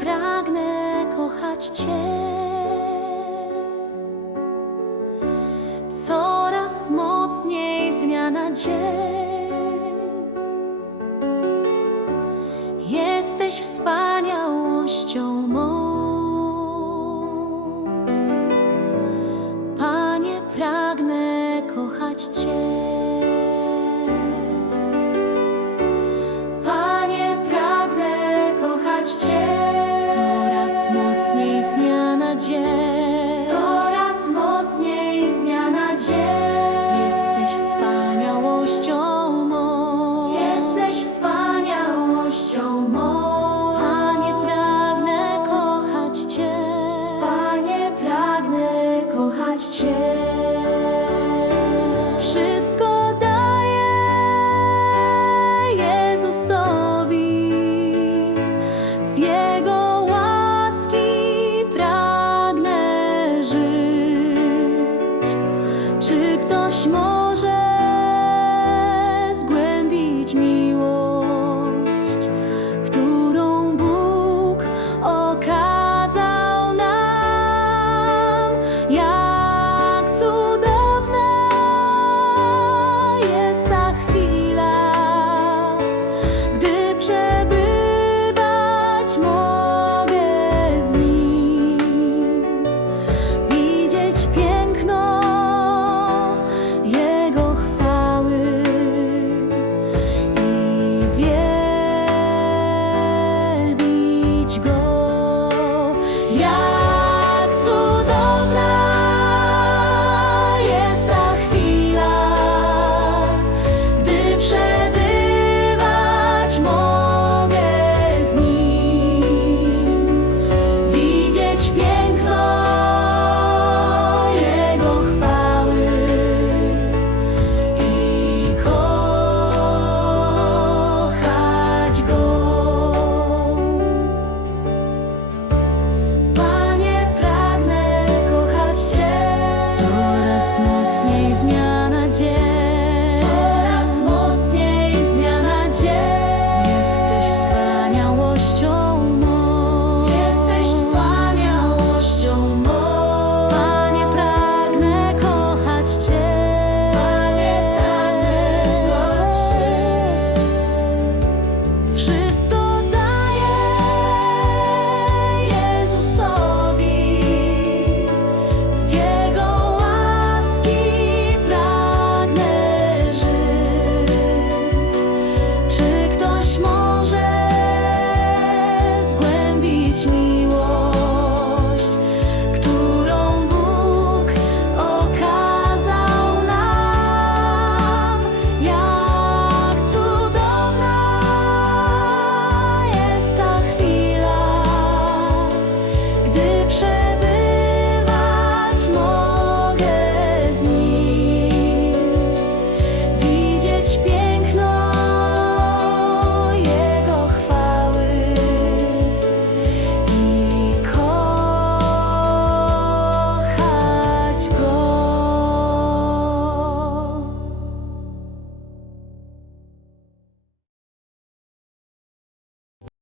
pragnę kochać Cię. Coraz mocniej z dnia na dzień. Jesteś wspaniałością mą. Panie, pragnę kochać Cię. Ktoś może zgłębić miłość, którą Bóg okazał nam? Jak cudowna jest ta chwila, gdy przebywać mogę You go. sure.